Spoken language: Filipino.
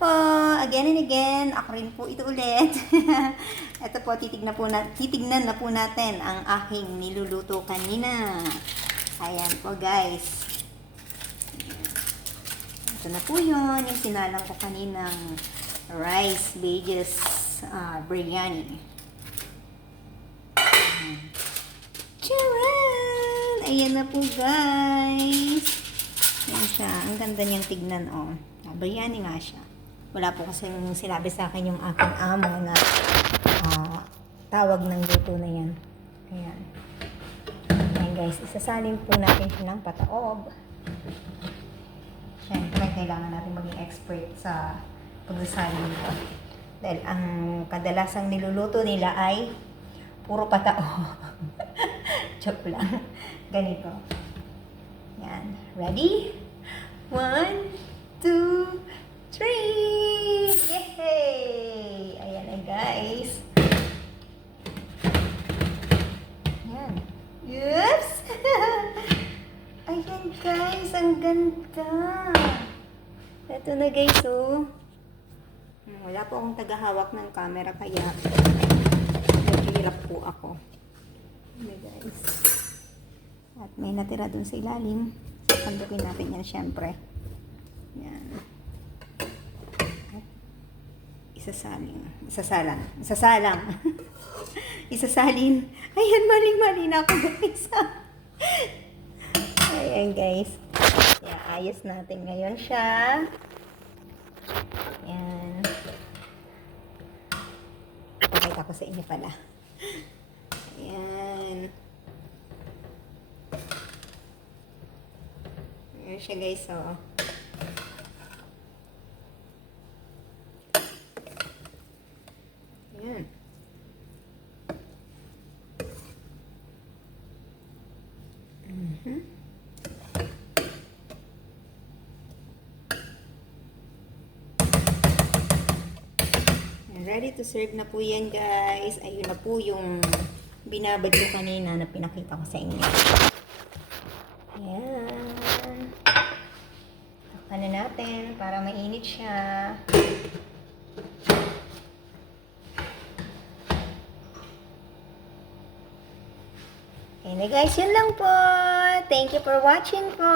po, again and again, ako rin po ito ulit. Ito po, titignan na po natin ang aking niluluto kanina. Ayan po guys. Ito na po yun, yung sinalang ko kaninang rice veggies biryani. Charan! Ayan na po guys. Ayan siya, ang ganda niyang tignan oh. Biryani nga siya. Wala po kasi sinabi sa akin yung aking amo na tawag ng luto na yan. Ayan. Ayan guys, isasalin po natin siya ng pataob. Siyempre, kailangan natin maging expert sa pagsasalin nito. Dahil ang kadalasang niluluto nila ay puro pataob. Joke lang. Ganito. Yan. Ready? 1, 2, 3! Yay! Ayan na guys. Ayan. Oops! Ayan guys, ang ganda. Ito na guys, oh. Wala po akong tagahawak ng camera kaya naghihirap po ako. Ayan guys. At may natira dun sa ilalim. Sandukin natin yan syempre. Yan. At isasalang. Isasalin. Ayan, maling-mali na ako guys. Ayan guys. Kaya ayos natin ngayon siya. Ayan. Pakita ko sa inyo pala. Ayan. Ayan siya guys, oh. Ayan. Ready to serve na po yan guys. Ayun na po yung binabad ko kanina na pinakita ko sa inyo. Ayan. Takpan na natin para mainit siya. Ayan na guys, yun lang po. Thank you for watching po.